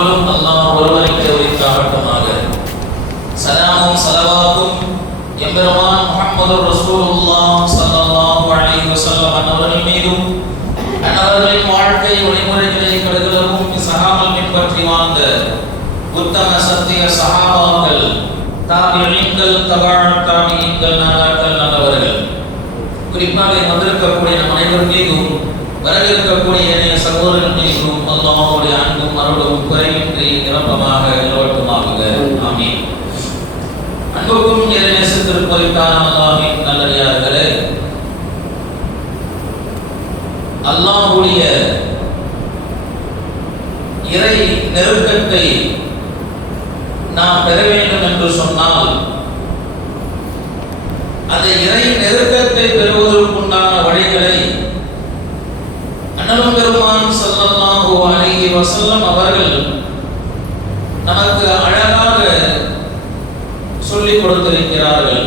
அல்லாஹ் ஒருவனுக்கு உரித்தாகட்டுமாக. சலாமும் ஸலவாத்தும் எம்பெருமான் முஹம்மது ரசூலுல்லாஹ் ஸல்லல்லாஹு அலைஹி வஸல்லம் அவர்கள் மீதும் அவர்களின் வாழ்க்கை வழிமுறைகளை கடுகளவும் சஹாபாக்கள் பின்பற்றி வாழ்ந்த உத்தம சத்திய சஹாபாக்கள், தாபிஈன்கள், தபஅ தாபிஈன்கள், நாதாக்கள் நல்லவர்கள், குறிப்பாக வந்திருக்கக்கூடிய நம் அனைவர் மீதும் வரவேற்கக்கூடிய இணைய சகோதரர்கள் மீதும் அல்லாஹ்வுடைய அன்பும் அருளும் குறைவின்றி நிரப்பமாக நிலவட்டுமாக. ஆமீன். அன்புக்கும் இறைநேசத்திற்குரித்தான அல்லாஹ்வின் நல்லடியார்களே, அல்லாஹ்வுடைய இறை நெருக்கத்தை நாம் பெற வேண்டும் என்று சொன்னால், அந்த இறை நெருக்கத்தை பெறுவதற்குண்டான வழிகளை அண்ணலும் பெருமான் ஸல்லல்லாஹு அலைஹி வஸல்லம் அவர்கள் நமக்கு அழகாக சொல்லிக் கொடுத்திருக்கிறார்கள்.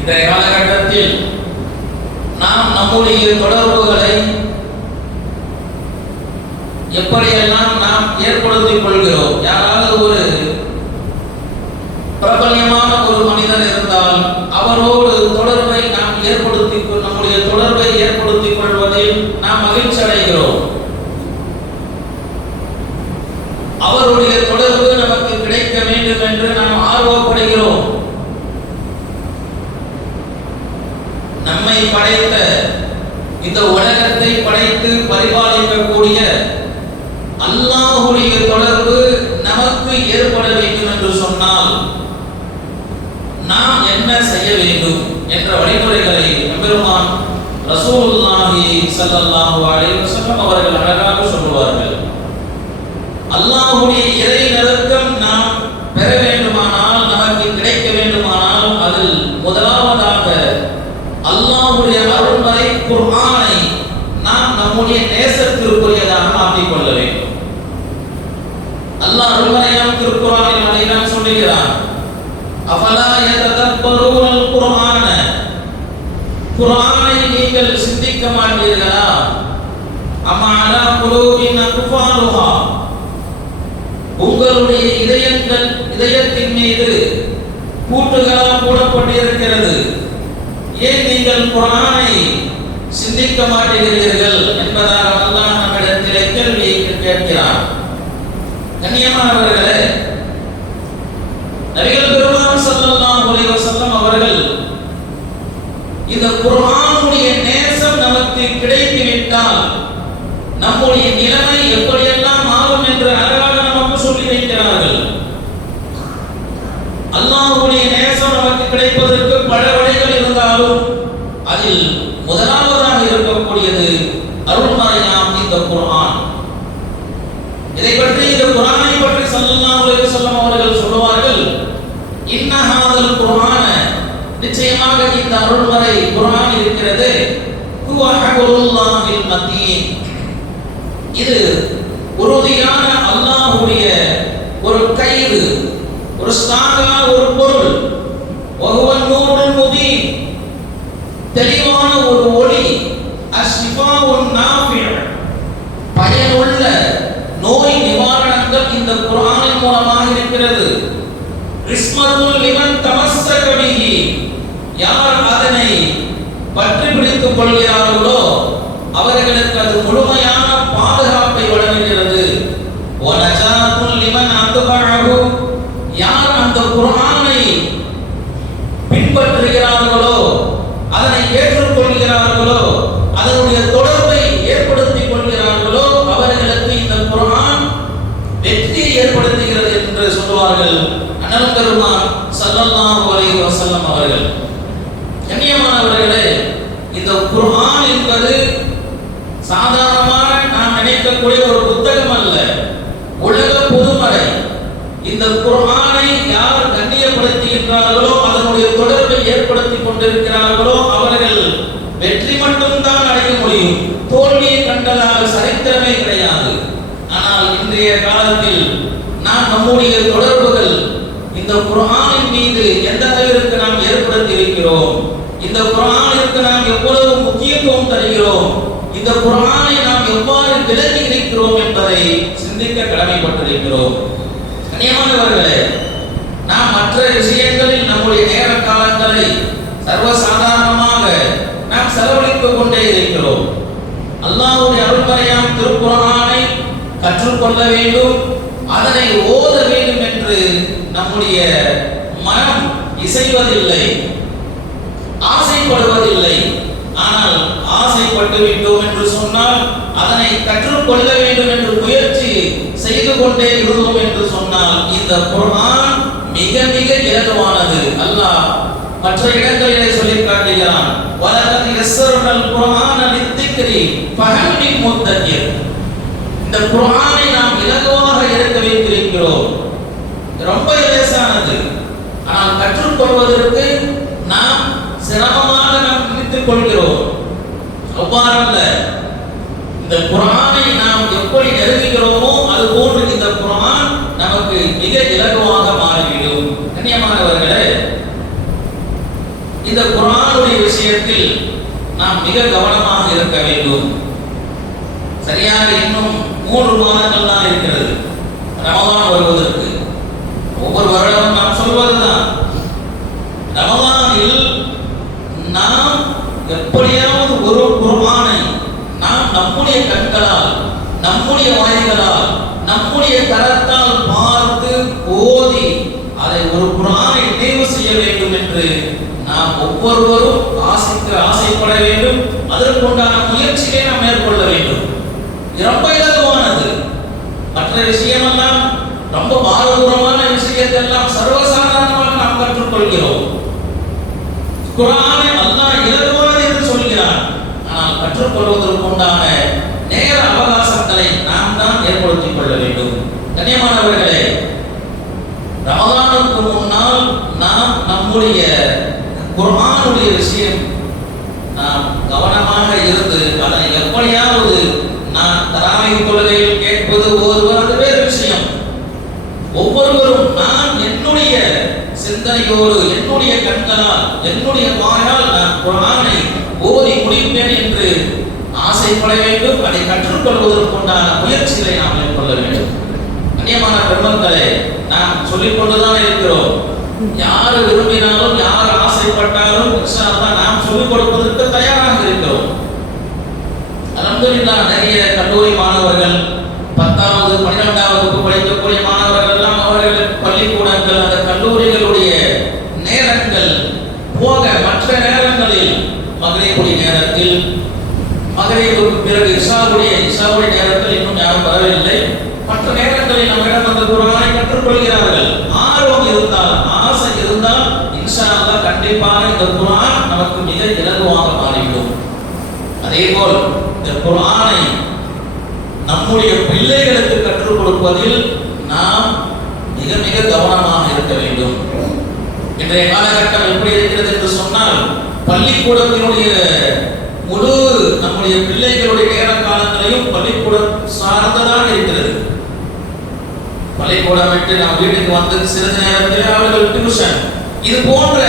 இந்த காலகட்டத்தில் நாம் நம்முடைய தொடர்புகளை எப்படியெல்லாம் நாம் ஏற்படுத்திக் கொள்கிறோம். யாராவது ஒரு பிரபல்யமான ஒரு மனிதர் இருந்தால் அவரோடு தொடர்பை நாம் நம்முடைய தொடர்பை ஏற்படுத்திக் கொள்வதில் நாம் மகிழ்ச்சி அடைகிறோம். அவருடைய தொடர்பு நமக்கு கிடைக்க வேண்டும் என்று நாம் ஆர்வப்படுகிறோம். நம்மை படைத்த, இந்த உலகத்தை படைத்து பரிபாலிக்கக்கூடிய அல்லாஹ்வுடைய தொடர்பு நமக்கு ஏற்பட வேண்டும் என்று சொன்னால் நாம் என்ன செய்ய வேண்டும் என்ற வழிமுறைகளை பெருமான் ரசூலுல்லாஹி ஸல்லல்லாஹு அலைஹி வஸல்லம் அவர்கள் அழகாக சொல்வார்கள். அல்லாஹ்வுடைய இறை நெருக்கம் நாம் பெற வேண்டுமானால், நமக்கு கிடைக்க வேண்டுமானால், அதில் முதலாவதாக அல்லாஹ்வுடைய அருள்மறை குர்ஆனை நாம் நம்முடைய நேசத்திற்குரியதாக ஆக்கிக் கொள்ள வேண்டும். அல்லாஹ் அருள்மறையான திருக்குர்ஆனில் அழகாக சொல்லுகிறான், அஃபலா யததப்பரூனல் குர்ஆன, குர்ஆனை நீங்கள் சிந்திக்க மாட்டீர்களா? அம்மா அலா குலூபின் அக்ஃபாலுஹா, உங்களுடைய இதயத்தின் மீது பூட்டுகளால் போடப்பட்டிருக்கிறது, ஏன் நீங்கள் குர்ஆனை சிந்திக்க மாட்டீர்கள் என்பதாக அல்லாஹ் நம்மிடத்திலே கேள்வியை கேட்கிறான். கண்ணியமானவர்களே, நபிகள் பெருமான் ஸல்லல்லாஹு அலைஹி வஸல்லம் அவர்கள் இந்த குர்ஆனுடைய நேசம் நமக்கு கிடைத்துவிட்டால் நம்முடைய நிலைமை எப்படியெல்லாம் மாறும் என்று அழகாக நமக்கு சொல்லி வைக்கிறார்கள். அல்லாஹ்வுடைய நேசம் நமக்கு கிடைப்பதற்கு பல வழிகள் இருந்தாலும் அதில் முதலாவதாக இருக்கக்கூடியது அருள்மறையாம் இந்த குர்ஆன். இதை பற்றி, இந்த குர்ஆனை பற்றி ஸல்லல்லாஹு அலைஹி வஸல்லம் அவர்கள் சொல்வார்கள், இன்ன ஹாதல் குர்ஆன, நிச்சயமாக இந்த அருள்மறை குர்ஆன் இருக்கிறது, ஹுவ ஹபுலுல்லாஹில் மதீன், இது உறுதியான அல்லாஹ்வுடைய ஒரு கயிறு, ஒரு ஸ்ட்ராங்கான ஒரு பொருள், வஹுவ நூருல் முபீன், தெளிவான ஒரு ஒளி, அஷ்ஃபிஃபாஉன் நாஃபி', பயனுள்ள நோய் நிவாரணங்கள் இந்த குர்ஆனின் மூலமாக இருக்கிறது. இஸ்மத்துல் லிமன் தமஸ்ஸக பிஹி, யார் அதனை பற்றி பிடித்துக் கொள்கிறார்களோ அவர்களுக்கு அது முழுமையான பாதுகாப்பை வழங்குகிறது. வ நஜாத்துல் லிமன் அத்பஅஹு, யார் அந்த குர்ஆனை பின்பற்றுகிறார்களோ, அதனை ஏற்றுக்கொள்கிறார்களோ, அதனுடைய தொடர்பை ஏற்படுத்திக் கொள்கிறார்களோ அவர்களுக்கு இந்த குர்ஆன் வெற்றியை ஏற்படுத்துகிறது என்று சொல்வார்கள் அண்ணல் பெருமான் ஸல்லல்லாஹு அலைஹி வஸல்லம் அவர்கள். கண்ணியமானவர்களே, இந்த குர்ஆன் என்பது சாதாரணமாக நாம் நினைக்கக்கூடிய ஒரு புத்தகம் அல்ல, உலக பொதுமறை. இந்த குர்ஆனை யார் கண்ணியப்படுத்துகிறார்களோ, அதனுடைய தொடர்பை ஏற்படுத்திக் கொண்டிருக்கிறார்களோ அவர்கள் வெற்றி மட்டும்தான் அடைய முடியும், தோல்வியை கண்டதாக சரித்திரமே கிடையாது. ஆனால் இன்றைய காலத்தில் நாம் நம்முடைய தொடர்புகள் இந்த குர்ஆனின் மீது எந்த அளவிற்கு நாம் ஏற்படுத்தி இருக்கிறோம், இந்த குர்ஆனிற்கு நாம் எவ்வளவு முக்கியத்துவம் தருகிறோம், இந்த குர்ஆனை நாம் எவ்வாறு விளங்கி இருக்கிறோம் என்பதை சிந்திக்க கடமைப்பட்டிருக்கிறோம். கண்ணியமானவர்களே, நாம் மற்ற விஷயங்களில் நம்முடைய நேர காலங்களை சர்வசாதாரணமாக நாம் செலவழித்துக் கொண்டே இருக்கிறோம். அல்லாஹ்வுடைய அருள்மறையாம் திருக்குர்ஆனை கற்றுக்கொள்ள வேண்டும், அதனை ஓத வேண்டும் என்று நம்முடைய மனம் இசைவதில்லை, ஆசைப்படுவதில்லை. ஆனால் ஆசைப்பட்டு விட்டோம் என்று சொன்னால் அதனை கற்றுக்கொள்ள வேண்டும் என்று முயற்சி செய்து கொண்டே இருந்தோம் என்று சொன்னால் இந்த குர்ஆன் மிக மிக இலகுவானது. அல்லாஹ் மற்ற இடங்களிலே சொல்லி காட்டுகிறான், வலகத் யஸ்ஸர்னல் குர்ஆன லித்திக்ரி ஃபஹல் மின் முத்தகிர். இந்த குர்ஆனை நாம் இலகுவாக எடுக்க வைத்திருக்கிறோம், ரொம்ப லேசானது. ஆனால் கற்றுக்கொள்வதற்கு நாம் சிரமமாக நாம் நினைத்துக் கொள்கிறோம். அவ்வாறல்ல, இந்த குர்ஆனை நாம் எப்படி நெருங்குகிறோமோ அது போன்று இந்த குர்ஆன் நமக்கு மிக இலகுவாக மாறிவிடும். கண்ணியமானவர்களே, இந்த குர்ஆனுடைய விஷயத்தில் நாம் மிக கவனமாக இருக்க வேண்டும். சரியாக இன்னும் 3 மாதங்கள் தான் இருக்கிறது ரமலான் வருவதற்கு. ஒவ்வொரு வருடமும் நாம் சொல்வதுதான், ரமலானில் நாம் எப்படியாவது ஒரு குர்ஆனை நாம் நம்முடைய கண்களால், நம்முடைய வாய்களால், நம்முடைய கரத்தால் பார்த்து ஓதி அதை ஒரு குர்ஆனை நினைவு செய்ய வேண்டும் என்று நாம் ஒவ்வொருவரும் ஆசைப்பட வேண்டும். அதற்குண்டான முயற்சியை நாம் மேற்கொள்ள வேண்டும். ரொம்ப இலகுவானது. மற்ற விஷயமெல்லாம் ரொம்ப பாரதூரமான விஷயத்தெல்லாம் சர்வசாதாரணமாக நாம் கற்றுக்கொள்கிறோம். குர்ஆனை அல்லாஹ் இலகுவானது என்று சொல்கிறான். ஆனால் கற்றுக்கொள்வதற்குண்டான நேர அவகாசங்களை நாம் தான் ஏற்படுத்திக் கொள்ள வேண்டும். கண்ணியமானவர்களே, ரமலானுக்கு முன்னால் நாம் நம்முடைய குர்ஆனுடைய விஷயம் நாம் கவனமாக இருந்து அதனை எப்படியாவது நான் தராவீஹ் தொழுகையில் கேட்பது ஓதுவது அது வேறு விஷயம். ஒவ்வொருவரும் நான் என்னுடைய சிந்தனையோடு, என்னுடைய கண்களால், என்னுடைய வாயால் நான் குர்ஆனை ஓதி முடிப்பேன் என்று ஆசைப்பட வேண்டும். அதை கற்றுக்கொள்வதற்குண்டான முயற்சிகளை நாம் மேற்கொள்ள வேண்டும். கண்ணியமான பெருமக்களே, நாம் சொல்லிக் கொண்டுதான் இருக்கிறோம். யார் விரும்பினாலும், யார் ஆசைப்பட்டாலும் இன்ஷா அல்லாஹ் நாம் சொல்லிக் கொடுப்பதற்கு தயாராக இருக்கிறோம். அல்ஹம்துலில்லாஹ், நிறைய கல்லூரி மாணவர்கள் 10வது 12வது வகுப்பு படிக்கக்கூடிய மாணவர்கள் எல்லாம் அவர்கள் பள்ளிக்கூடங்கள், அந்த கல்லூரிகளுடைய நேரங்கள் போக மற்ற நேரங்களில் மக்ரிபுடைய நேரத்தில், மக்ரிபுக்கு பிறகு இஷாவுடைய நேரத்தில் இன்னும் யாரும் வரவில்லை. மற்ற நேரங்களில் நம்மிடம் அந்த குர்ஆனை கற்றுக்கொள்கிறார்கள். ஆர்வம் இருந்தால், ஆசை இருந்தால் இன்ஷா அல்லாஹ் கண்டிப்பாக இந்த குர்ஆன் நமக்கு மிக இலகுவாக மாறிவிடும். அதேபோல் இந்த குர்ஆனை நம்முடைய பிள்ளைகளுக்கு கற்றுக் கொடுப்பதில் நாம் மிக மிக கவனமாக இருக்க வேண்டும். இன்றைய காலகட்டம் எப்படி இருக்கிறது என்று சொன்னால், பள்ளிக்கூடத்தினுடைய முழு நம்முடைய பிள்ளைகளுடைய நேர காலங்களையும் பள்ளிக்கூடம் சார்ந்ததாக இருக்கிறது. பள்ளிக்கூடம் விட்டு நாம் வீட்டுக்கு வந்து சிறிது நேரத்தில் அவர்கள் டியூஷன், இது போன்ற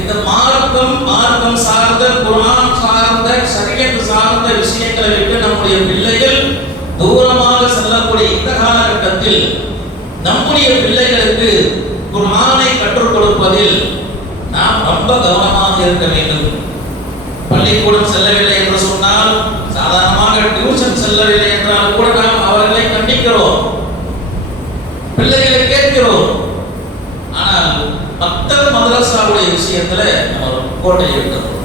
இந்த மார்க்கம் சார்ந்த, குர்ஆன் சார்ந்த, ஷரியத் சார்ந்த விஷயங்களை விட்டு நம்முடைய பிள்ளைகள் தூரமாக செல்லக்கூடிய இந்த காலகட்டத்தில் நம்முடைய பிள்ளைகளுக்கு குர்ஆனை கற்றுக் கொடுப்பதில் நாம் ரொம்ப கவனமாக இருக்க வேண்டும். பள்ளிக்கூடம் செல்லவில்லை என்று சொன்னால், சாதாரணமாக டியூஷன் செல்லவில்லை என்றால் கூட நாம் அவர்களை கண்டிக்கிறோம், பிள்ளைகளை கேட்கிறோம். ஆனால் மக்தப் மதரசாவுடைய விஷயத்துல நம்ம கோட்டை இருக்கிறோம்.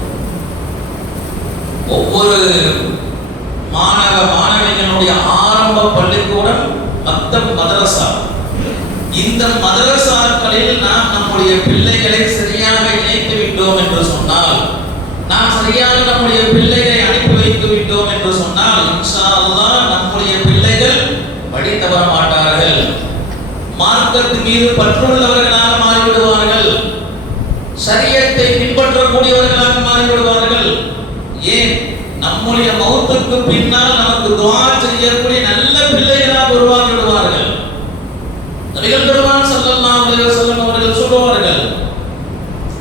ஒவ்வொரு மாணவிகளுடைய ஆரம்ப பள்ளிக்கூடம் மக்தப் மதரசா. இந்த மதரசாக்களில் நாம் நம்முடைய பிள்ளைகளை சரியாக இணைத்து விட்டோம் என்று சொன்னால், நாம் சரியாக நம்முடைய பிள்ளைகளை அனுப்பி வைத்து விட்டோம் என்று சொன்னால் இன்ஷா அல்லாஹ் நம்முடைய பிள்ளைகள் வழி தவற மாட்டார்கள். மார்க்கத்தின் மீது பற்றுள்ளவர்களாக மாறிவிடுவார்கள், ஷரியத்தை பின்பற்றக்கூடியவர்களாக மாறிவிடுவார்கள். ஏன், நம்முடைய மௌத்துக்கு பின்னால் நமக்கு துஆ செய்யக்கூடிய நல்ல பிள்ளைகளாக உருவாகி விடுவார்கள். நபிகள் பெருமான் ஸல்லல்லாஹு அலைஹி வஸல்லம் அவர்கள் சொல்வார்கள்,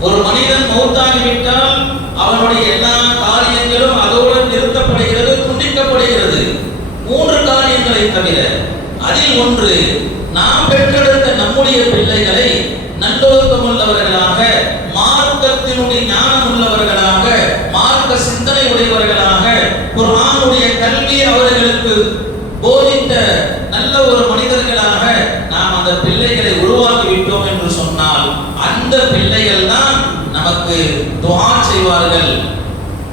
ஒரு மனிதன் மௌத்தாகிவிட்டால் அவனுடைய எல்லா காரியங்களும் அதோடு நிறுத்தப்படுகிறது, துண்டிக்கப்படுகிறது. 3 காரியங்களை தவிர. அதில் அதில் ஒன்று, நாம் பெற்றெடுத்த நம்முடைய பிள்ளைகளை நல்லொழுக்கம் உள்ளவர்களாக, மார்க்கத்தினுடைய ஞானம் உள்ளவர்களாக, மார்க்க சிந்தனை உடையவர்களாக, குர்ஆனுடைய கல்வியை அவர்களுக்கு போதித்த நல்ல ஒரு மனிதர்களாக நாம் அந்த பிள்ளைகளை உருவாக்கி விட்டோம் என்று சொன்னால், அந்த பிள்ளைகள் தான் நமக்கு துஆ செய்வார்கள்.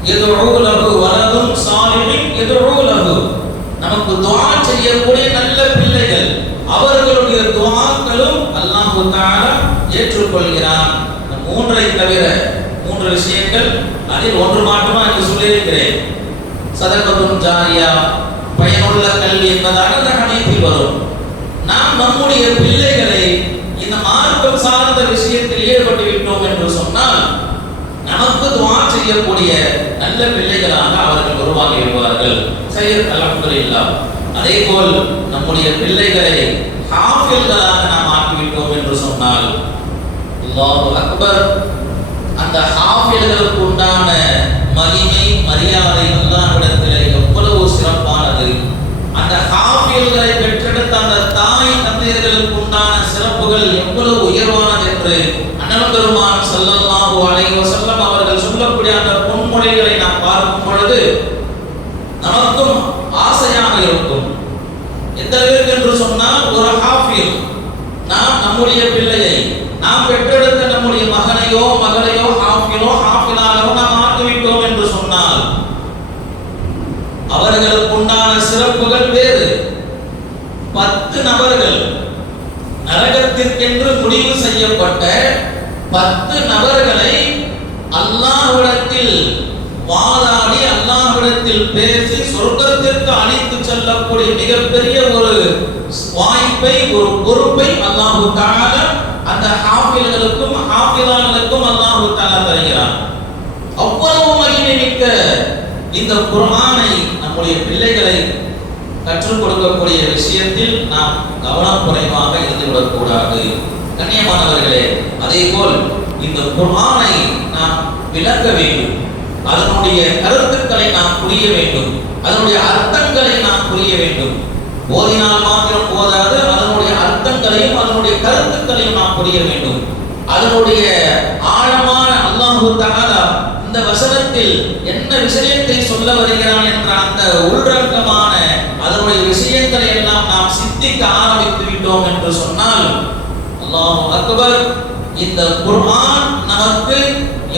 யதுஉ லஹு வலதுன் சாலிஹுன் யதுஉ லஹு, நமக்கு துஆ செய்யக்கூடிய நல்ல பிள்ளைகள், அவர்களுடைய துஆக்களும் அல்லாஹ் தஆலா ஏற்றுக்கொள்கிறான். இந்த மூன்றை தவிர 3 விஷயங்கள், அதில் ஒன்று மட்டுமா என்று சொல்லியிருக்கிறேன். சதகத்துன் ஜாரியா, பயனுள்ள கல்வி என்பதாக அந்த ஹதீஸில் வரும். நாம் நம்முடைய பிள்ளைகளை இந்த மார்க்கம் சார்ந்த விஷயத்தில் ஈடுபட்டு விட்டோம் என்று சொன்னால், நமக்கு துஆ செய்யக்கூடிய நல்ல பிள்ளைகளாக அவர்கள் உருவாகி விடுவார்கள். சையத் அல்ஹம்துலில்லாஹ். அதேபோல் நம்முடைய பிள்ளைகளை ஹாஃபில்களாக நாம் ஆக்கிவிட்டோம் என்று சொன்னால், அல்லாஹு அக்பர், அந்த ஹாஃபில்களுக்கு உண்டான மகிமை மரியாதை அல்லாஹ்விடத்திலே எவ்வளவு சிறப்பானது. அந்த ஹாஃபில்களை பெற்றெடுத்த அந்த தாய் தந்தையர்களுக்கு உண்டான சிறப்புகள் எவ்வளவு உயர்வானது என்று அண்ணல் பெருமான் ஸல்லல்லாஹு அலைஹி வஸல்லம் அவர்கள் சொல்லக்கூடிய அந்த பொன்மொழிகளை நாம் பார்க்கும் பொழுது நமக்கும் ஆசையாக இருக்கும். எந்த அளவிற்கு என்று சொன்னால், ஒரு ஹாஃபில், நாம் நம்முடைய பிள்ளையை, நாம் பெற்றெடுத்த நம்முடைய மகனையோ மகளையோ ஹாஃபிலோ ஹாஃபிலாகவோ நாம் ஆக்கிவிட்டோம் என்று சொன்னால், அவர்களுக்கு உண்டான சிறப்புகள் வேறு. 10 நபர்கள், நரகத்திற்கென்று முடிவு செய்யப்பட்ட 10 நபர்களை அல்லாஹ்விடத்தில் வாதாடி, அல்லாஹ்விடத்தில் பேசி சொர்க்கத்திற்கு அழைத்து செல்லக்கூடிய மிகப்பெரிய ஒரு வாய்ப்பை, ஒரு பொறுப்பை அல்லாஹ் தஆலா அந்த ஹாஃபில்களுக்கும் ஹாஃபிலாக்களுக்கும் அல்லாஹ் தஆலா தருகிறார். அவ்வளவு மகிமை மிக்க இந்த குர்ஆனை நம்முடைய பிள்ளைகளை கற்றுக் கொடுக்கக்கூடிய விஷயத்தில் நாம் கவனம் குறைவாக இருந்துவிடக் கூடாது. கண்ணியமானவர்களே, அதேபோல் இந்த குர்ஆனை நாம் விளக்க வேண்டும், அதனுடைய கருத்துக்களை நாம் புரிய வேண்டும், அதனுடைய அர்த்தங்களை நாம் புரிய வேண்டும். ஓதினால் மாத்திரம் போதாது, அதனுடைய அர்த்தங்களையும் அதனுடைய கருத்துக்களையும் நாம் புரிய வேண்டும். அதனுடைய ஆழமான அல்லாஹ் தஆலா இந்த வசனத்தில் என்ன விஷயத்தை சொல்ல வருகிறான் என்ற அந்த உள்ரங்கமான அதனுடைய விஷயங்களை எல்லாம் நாம் சிந்திக்க ஆரம்பித்து விட்டோம் என்று சொன்னால், அல்லாஹ் அக்பர், இந்த குர்ஆன் நமக்கு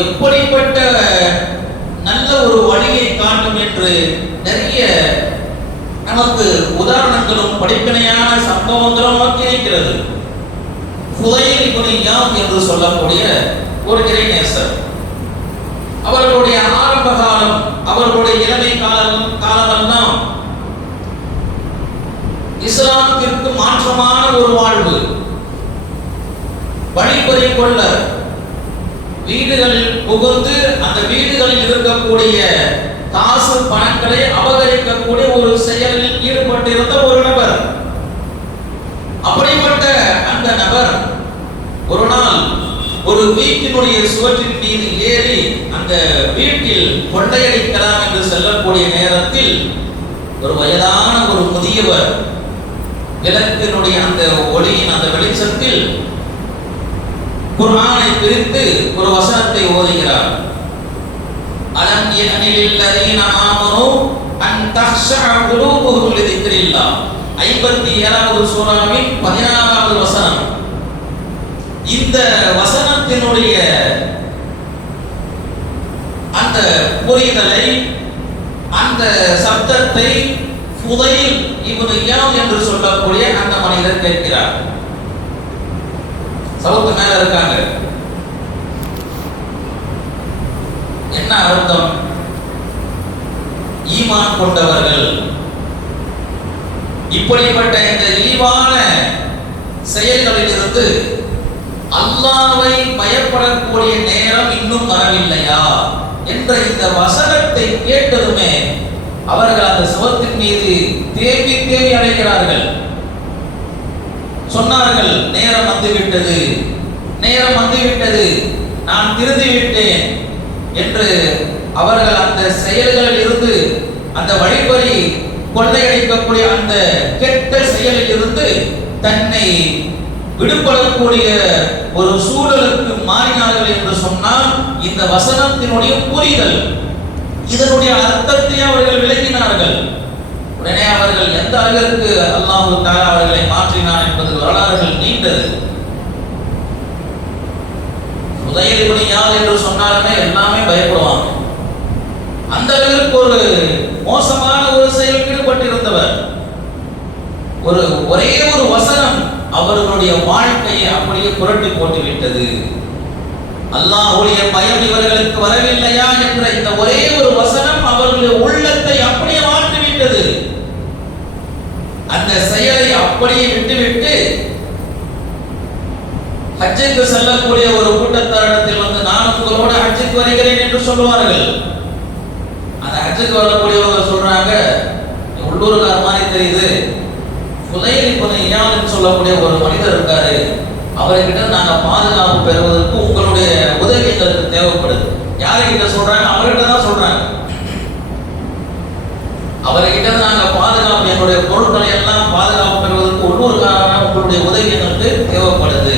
எப்படிப்பட்ட நல்ல ஒரு வழியை காட்டும் என்று நிறைய நமக்கு உதாரணங்களும் படிப்பினையான சம்பவங்களும் நமக்கு இருக்கிறது. ஃபுதைல் இப்னு இயாத் என்று சொல்லக்கூடிய ஒரு இறைநேசர், அவர்களுடைய ஆரம்ப காலம், அவர்களுடைய இளமை காலமெல்லாம் இஸ்லாத்திற்கு மாற்றமான ஒரு வாழ்வு. வழிப்பறி கொள்ள வீடுகளில் புகுந்து அந்த வீடுகளில் இருக்கக்கூடிய காசு பணங்களை அபகரிக்கக்கூடிய ஒரு செயலில் ஈடுபட்டிருந்த ஒரு நபர். அப்படிப்பட்ட அந்த நபர் ஒரு நாள் ஒரு வீட்டினுடைய சுவற்றின் மீது ஏறி அந்த வீட்டில் கொள்ளையடிக்கலாம் என்று செல்லக்கூடிய நேரத்தில் ஒரு வயதான ஒரு முதியவர் விளக்கினுடைய அந்த ஒளியின் அந்த வெளிச்சத்தில் குர்ஆனை பிரித்து ஒரு வசனத்தை ஓதுகிறார். அலம் யஅனில் லதீன ஆமனு அன் தஹ்ஷஅ குலூபுஹும் லிதிக்ரில்லாஹ், 57வது சூராவின் 16வது வசனம். இந்த வசனத்தினுடைய அந்த புரிதலை, அந்த சப்தத்தை ஃபுதைல் இப்னு இயாத் என்று சொல்லக்கூடிய அந்த மனிதர் கேட்கிறார். சவுக்கு மேல இருக்காங்க. என்ன அர்த்தம்? ஈமான் கொண்டவர்கள் இப்படிப்பட்ட இந்த இழிவான செயல்களில் இருந்து அல்லாஹ்வை பயப்படக்கூடிய நேரம் இன்னும் வரவில்லையா என்ற இந்த வசனத்தை கேட்டதுமே அவர்கள் அந்த சுவத்தின் மீது தேவி தேவி அடைகிறார்கள். சொன்னார்கள், நேரம் வந்துவிட்டது, நேரம் வந்துவிட்டது, நான் திருந்தி விட்டேன் என்று அவர்கள் அந்த செயல்களில் இருந்து, அந்த வழிப்பறி கொள்ளையடிக்கக்கூடிய அந்த கெட்ட செயலில் இருந்து தன்னை விடுபடக்கூடிய ஒரு சூழலுக்கு மாறினார்கள் என்று சொன்னால் இந்த வசனத்தினுடைய புரிதல், இதனுடைய அர்த்தத்தை அவர்கள் விளங்கினார்கள். உடனே அவர்கள் எந்த அளவிற்கு அல்லாஹ் தஆலா அவர்களை மாற்றினார் என்பது வரலாறுகள் நீண்டது. ஃபுதைல் இப்னு இயாத் என்று சொன்னாலுமே எல்லாமே பயப்படுவாங்க. அந்த அளவிற்கு ஒரு மோசமான ஒரு செயலில் ஈடுபட்டிருந்தவர். ஒரே ஒரு வசனம் அவர்களுடைய வாழ்க்கையை அப்படியே புரட்டி போட்டு விட்டது. அல்லாஹ்வுடைய பயம் இவர்களுக்கு வரவில்லையா என்ற இந்த ஒரே ஒரு வசனம் அவர்களுடைய உள்ளத்தை அப்படியே மாற்றிவிட்டது. அந்த செயலை அப்படியே விட்டுவிட்டு ஹஜ்ஜுக்கு செல்லக்கூடிய ஒரு கூட்டத்தாரிடத்தில் வந்து நான் உங்களோட ஹஜ்ஜுக்கு வருகிறேன் என்று சொல்வார்கள். அந்த ஹஜ்ஜுக்கு வரக்கூடியவங்க சொல்றாங்க, உள்ளூர்கார மாதிரி தெரியுது, ஃபுதைல் இப்னு இயாத் சொல்லக்கூடிய ஒரு மனிதர் இருக்காரு, அவர்கிட்ட நாங்க பாதுகாப்பு பெறுவதற்கு உங்களுடைய உதவி எங்களுக்கு தேவைப்படுது. யாருக்கிட்ட சொல்றாங்க? அவர்கிட்ட தான் சொல்றாங்க. அவர்கிட்ட நாங்க பாதுகாப்பு, என்னுடைய பொருட்களை எல்லாம் பாதுகாப்பு பெறுவதற்கு உள்ளூர்காரன உங்களுடைய உதவி எங்களுக்கு தேவைப்படுது.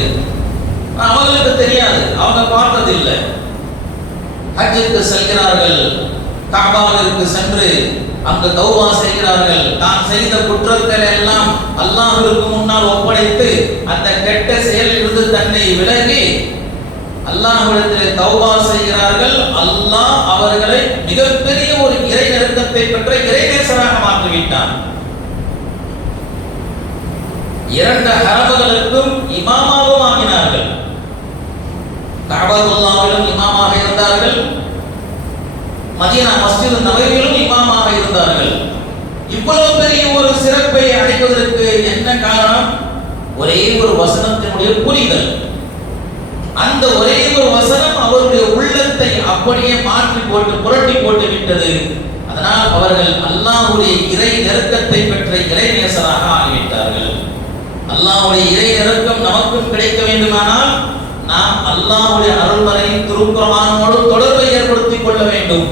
அவங்களுக்கு தெரியாது, அவங்க பார்த்தது இல்லை. ஹஜ்ஜுக்கு செல்கிறார்கள், கஅபாவிற்கு சென்று அங்கு தௌபா செய்கிறார்கள். தான் செய்த குற்றத்தை எல்லாம் அல்லாஹ்விற்கு முன்னால் ஒப்படைத்து அந்த கெட்ட செயலில் இருந்து தன்னை விலகி அல்லாஹ்விடத்தில் தௌபா செய்கிறார்கள். அல்லாஹ் அவர்களை மிகப்பெரிய ஒரு இறை நெருக்கத்தை பெற்ற இறைநேசராக மாற்றிவிட்டான். 2 ஹரம்களுக்கும் இமாமாவும் ஆகினார்கள். கஅபத்துல்லாஹ்விலும் இமாமாக இருந்தார்கள், மதீனா மஸ்ஜித் நபவியிலும் இமாமாக இருந்தார்கள். இவ்வளவு பெரிய ஒரு சிறப்பை அடைவதற்கு என்ன காரணம்? ஒரே ஒரு வசனத்தினுடைய புரிதல். அந்த ஒரே ஒரு வசனம் அவருடைய உள்ளத்தை அப்படியே மாற்றி போட்டு புரட்டி போட்டு விட்டது. அதனால் அவர்கள் அல்லாஹ்வுடைய இறை நெருக்கத்தை பெற்ற இறைநேசராக ஆகிவிட்டார்கள். அல்லாஹ்வுடைய இறை நெருக்கம் நமக்கும் கிடைக்க வேண்டுமானால் நாம் அல்லாஹ்வுடைய அருள்மறையின் திருக்குர்ஆனோடு தொடர்பை ஏற்படுத்திக் கொள்ள வேண்டும்.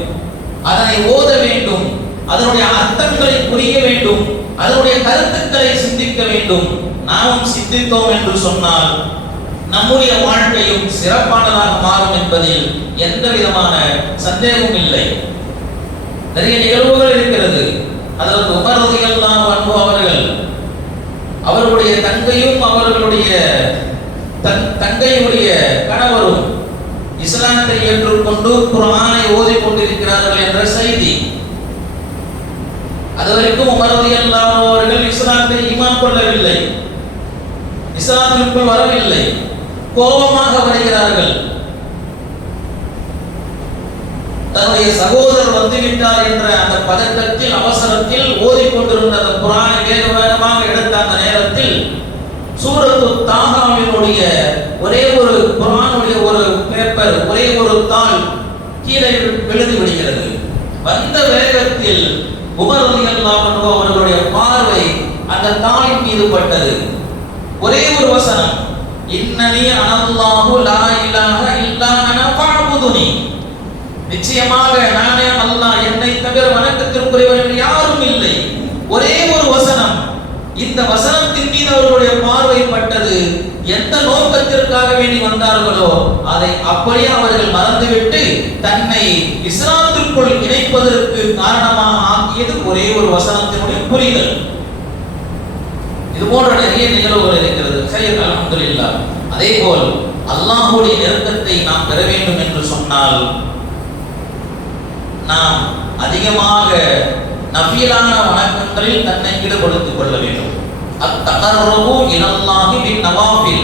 அதனை ஓத வேண்டும், அதனுடைய அர்த்தங்களை புரிய வேண்டும், அதனுடைய கருத்துக்களை சிந்திக்க வேண்டும். நாமும் சிந்தித்தோம் என்று சொன்னால் நம்முடைய வாழ்க்கையும் சிறப்பானதாக மாறும் என்பதில் எந்த விதமான சந்தேகமும் இல்லை. நிறைய நிகழ்வுகள் இருக்கிறது. அதற்கு உமர் ரலியல்லாஹு அன்ஹு அவர்களுடைய தங்கையும் அவர்களுடைய தங்கையுடைய கணவரும் இஸ்லாத்தை ஏற்றுக்கொண்டு குர்ஆனை ஓதிக் கொண்டிருக்கிறார்கள் என்ற செய்தி. அதுவரைக்கும் உமர் ரலியல்லாஹு அன்ஹு அவர்கள் இஸ்லாத்தை ஈமான் கொள்ளவில்லை, இஸ்லாத்திற்குள் வரவில்லை. கோபமாக வருகிறார்கள். தன்னுடைய சகோதரர் வந்துவிட்டார் என்ற அந்த பதட்டத்தில் அவசரத்தில் ஓதிக்கொண்டிருந்த அந்த குர்ஆனை வேக வேகமாக எடுத்த அந்த நேரத்தில் சூரத்து தாஹாவினுடைய ஒரே ஒரு குர்ஆனுடைய ஒரு பேப்பர், ஒரே ஒரு தாள் கீழே விழுந்து விடுகிறது. வந்த வேகத்தில் உமர் ரலியல்லாஹு அன்ஹு அவர்களுடைய பார்வை அந்த தாளின் மீது பட்டது. ஒரே ஒரு வசனம், இன்னனி அனல்லாஹு லா இலாஹ இல்லா அனா ஃபஅபுதுனி, நிச்சயமாக நானே அல்லாஹ், என்னை தவிர வணக்கத்திற்குரியவர் யாரும் இல்லை. ஒரே ஒரு வசனம். இந்த வசனத்தின் மீது அவர்களுடைய பார்வை பட்டது. எந்த நோக்கத்திற்காக வேண்டி வந்தார்களோ அதை அப்படியே அவர்கள் மறந்துவிட்டு தன்னை இஸ்லாத்திற்குள் இணைப்பதற்கு காரணமாக ஆக்கியது ஒரே ஒரு வசனத்தினுடைய புரிதல். இது போன்ற நிறைய நிகழ்வுகள் இருக்கிறது. சையத் அல்ஹம்துலில்லாஹ். அதே போல் அல்லாஹ்வுடைய நெருக்கத்தை நாம் பெற வேண்டும் என்று சொன்னால் நாம் அதிகமாக நஃபிலான வணக்கங்களில் தன்னை ஈடுபடுத்திக் கொள்ள வேண்டும். அத்தகர்ரபு இலல்லாஹி பின் நவாஃபில்,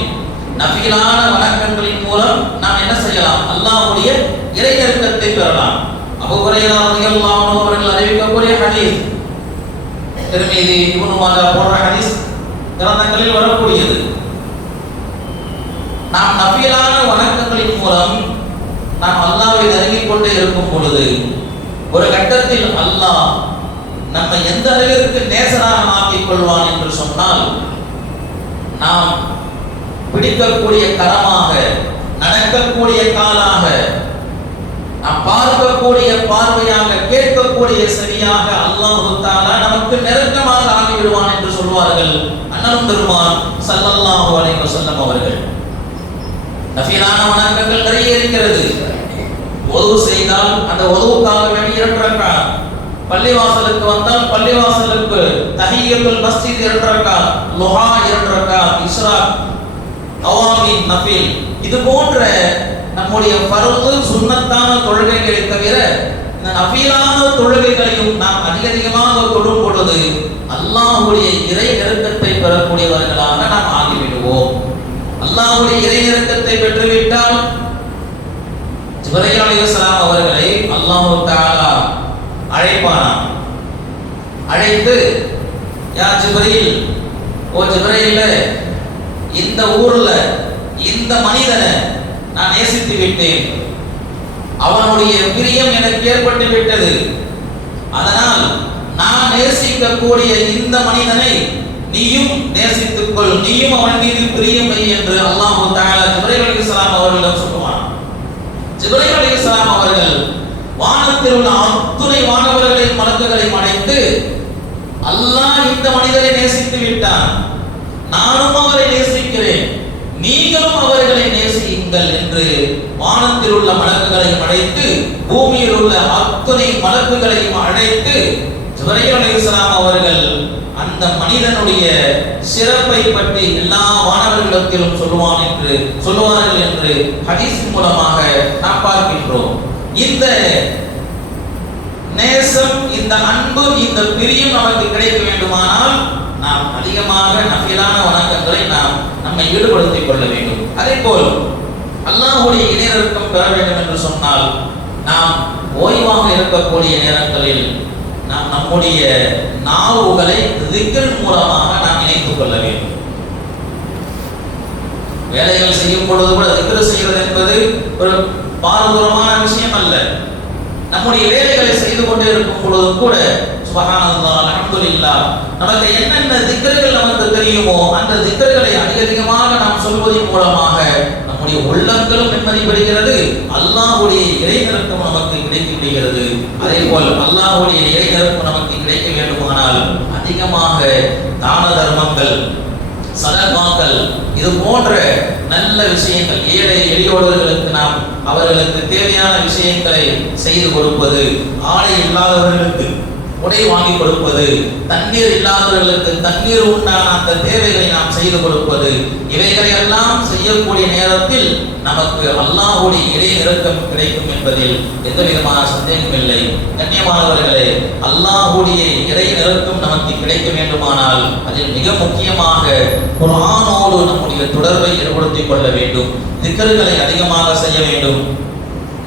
நஃபிலான வணக்கங்களின் மூலம் நாம் என்ன செய்யலாம்? அல்லாஹ்வுடைய இறை நெருக்கத்தை பெறலாம். அபூ ஹுரைரா ரலியல்லாஹு அன்ஹு அவர்கள் அறிவிக்கக்கூடிய ஹதீஸ், திர்மிதி, இப்னு மாஜா போன்ற ஹதீஸ் கிரந்தங்களில் வரக்கூடியது. நாம் நஃபிலான வணக்கங்களின் மூலம் நாம் அல்லாஹ்வை நெருங்கிக் கொண்டே இருக்கும் பொழுது ஒரு கட்டத்தில் அல்லாஹ் நம்ம எந்த அளவிற்கு நேசராக ஆக்கிக் கொள்வான் என்று சொன்னால், நாம் பிடிக்கக்கூடிய கரமாக, நடக்கக்கூடிய காலாக, நாம் பார்க்கக்கூடிய பார்வையாக, கேட்கக்கூடிய கொடுக்கக்கூடிய சரியாக அல்லாஹ் தஆலா நமக்கு நெருக்கமாக ஆகிவிடுவான் என்று சொல்வார்கள் அண்ணலும் பெருமான் ஸல்லல்லாஹு அலைஹி வஸல்லம் அவர்கள். நஃபிலான வணக்கங்கள் நிறைய இருக்கிறது. ஒது செய்தால் அந்த ஒதுவுக்காக வேண்டி 2 ரக்காத், பள்ளிவாசலுக்கு வந்தால் பள்ளிவாசலுக்கு தஹிய்யத்துல் மஸ்ஜித் 2 ரக்காத், லுஹா 2 ரக்காத், இஸ்ராக், அவாமின் நஃபில், இது போன்ற நம்முடைய ஃபர்து சுன்னத்தான தொழுகைகளை தவிர இந்த நஃபிலான தொழுகைகளையும் நாம் அதிகமாக தொழும் பொழுது அல்லாஹ்வுடைய இறை நெருக்கத்தை பெறக்கூடியவர்களாக நாம் ஆகிவிடுவோம். அல்லாஹ்வுடைய இறை நெருக்கத்தை பெற்றுவிட்டால் ஜிப்ரீல் அலைஹிஸ்ஸலாம் அவர்களை அல்லாஹ் தஆலா அழைப்பானாம். அழைத்து, யா ஜிப்ரீல், ஓ ஜிப்ரீலே, இந்த ஊர்ல இந்த மனிதனை நான் நேசித்து விட்டேன், அவனுடைய பிரியம் எனக்கு ஏற்பட்டு விட்டது, அதனால் நான் நேசிக்கக்கூடிய இந்த மனிதனை நீயும் நேசித்துக்கொள், நீயும் அவன் மீது பிரியம் வை என்று அல்லாஹ் தஆலா ஜிப்ரீல் அலைஹிஸ்ஸலாம் அவர்களிடம் சொல்லுவான். ஜிப்ரீல் அலைஹிஸ்ஸலாம் அவர்கள் வானத்தில் உள்ள அத்துணை வானவர்களின் மலக்குகளையும் அழைத்து, அல்லாஹ் இந்த மனிதரை நேசித்து விட்டான், நானும் அவரை நேசிக்கிறேன், நீங்களும் அவர்களை நேசியுங்கள் என்று வானத்தில் உள்ள மலக்குகளையும் அழைத்து பூமியில் உள்ள அத்துணை மலக்குகளையும் அழைத்து ஜிப்ரீல் அலைஹிஸ்ஸலாம் அவர்கள் அந்த மனிதனுடைய சிறப்பை பற்றி எல்லா வானவர்களிடத்திலும் சொல்லுவார்கள் என்று ஹதீஸ் மூலமாக நாம் பார்க்கின்றோம். இந்த நேசம், இந்த அன்பு, இந்த பிரியம் நமக்கு கிடைக்க வேண்டுமானால் நாம் அதிகமாக நஃபிலான வணக்கங்களை நாம் நம்மை ஈடுபடுத்திக் கொள்ள வேண்டும். அதேபோல் அல்லாஹ்வுடைய இணையர்க்கம் பெற வேண்டும் என்று சொன்னால் நாம் ஓய்வாக இருக்கக்கூடிய நேரங்களில் நாம் நம்முடைய நாவுகளை திக்ர் மூலமாக நாம் இணைத்துக் கொள்ள வேண்டும். வேலைகள் செய்யும் பொழுது கூட திக்ர் செய்வது என்பது ஒரு பாரதூரமான விஷயம் அல்ல. நம்முடைய வேலைகளை செய்து கொண்டே இருக்கும் பொழுது கூட சுப்ஹானல்லாஹ், அல்ஹம்துலில்லாஹ், நமக்கு என்னென்ன திக்ர்கள் நமக்கு தெரியுமோ அந்த திக்ர்களை அதிகமாக நாம் சொல்வதன் மூலமாக நம்முடைய உள்ளங்களும் நிம்மதி பெறுகிறது, அல்லாஹ்வுடைய இறை நெருக்கம் நமக்கு கிடைக்க விடுகிறது. அதே போல் அல்லாஹ்வுடைய இறை நெருக்கம் நமக்கு கிடைக்க வேண்டுமானால் அதிகமாக தான தர்மங்கள், சதகாக்கள், இது போன்ற நல்ல விஷயங்கள், ஏழை எளியோர்களுக்கு நாம் அவர்களுக்கு தேவையான விஷயங்களை செய்து கொடுப்பது, ஆடை இல்லாதவர்களுக்கு உடை வாங்கி கொடுப்பது, தண்ணீர் இல்லாதவர்களுக்கு தண்ணீர் உண்டான அந்த தேவைகளை நாம் செய்து கொடுப்பது, இவைகளை எல்லாம் செய்யக்கூடிய நேரத்தில் நமக்கு அல்லாஹ்வுடைய இறை நெருக்கம் கிடைக்கும் என்பதில் எந்த விதமான சந்தேகம் இல்லை. கண்ணியமானவர்களே, அல்லாஹ்வுடைய இறை நெருக்கம் நமக்கு கிடைக்க வேண்டுமானால் அதில் மிக முக்கியமாக குர்ஆனோடு நம்முடைய தொடர்பை ஏற்படுத்திக் கொள்ள வேண்டும். திக்ர்களை அதிகமாக செய்ய வேண்டும்.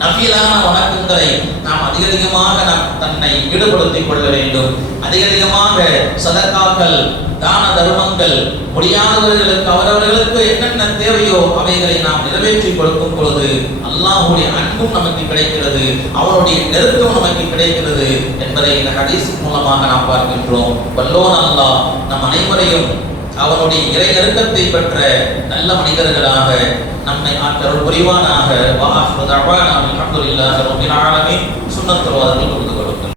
நஃபிலான வணக்கங்களை நாம் அதிகமாக நாம் தன்னை ஈடுபடுத்திக் கொள்ள வேண்டும். அதிகமாக சதகாக்கள், தான தர்மங்கள், முடியாதவர்களுக்கு அவரவர்களுக்கு என்னென்ன தேவையோ அவைகளை நாம் நிறைவேற்றி கொடுக்கும் பொழுது அல்லாஹ்வுடைய அன்பும் நமக்கு கிடைக்கிறது, அவருடைய நெருக்கம் நமக்கு கிடைக்கிறது என்பதை இந்த ஹதீஸ் மூலமாக நாம் பார்க்கின்றோம். வல்லோன் அல்லாஹ் நம் அனைவரையும் அவனுடைய இறை நெருக்கத்தை பெற்ற நல்ல மனிதர்களாக நம்மை ஆற்றல் புரிவானாக. வஆஹிரு தஅவானா அல்ஹம்துலில்லாஹி ரப்பில் ஆலமீன். சுன்னத்துல் வாதத்தில் கொடுத்து கொடுங்கள்.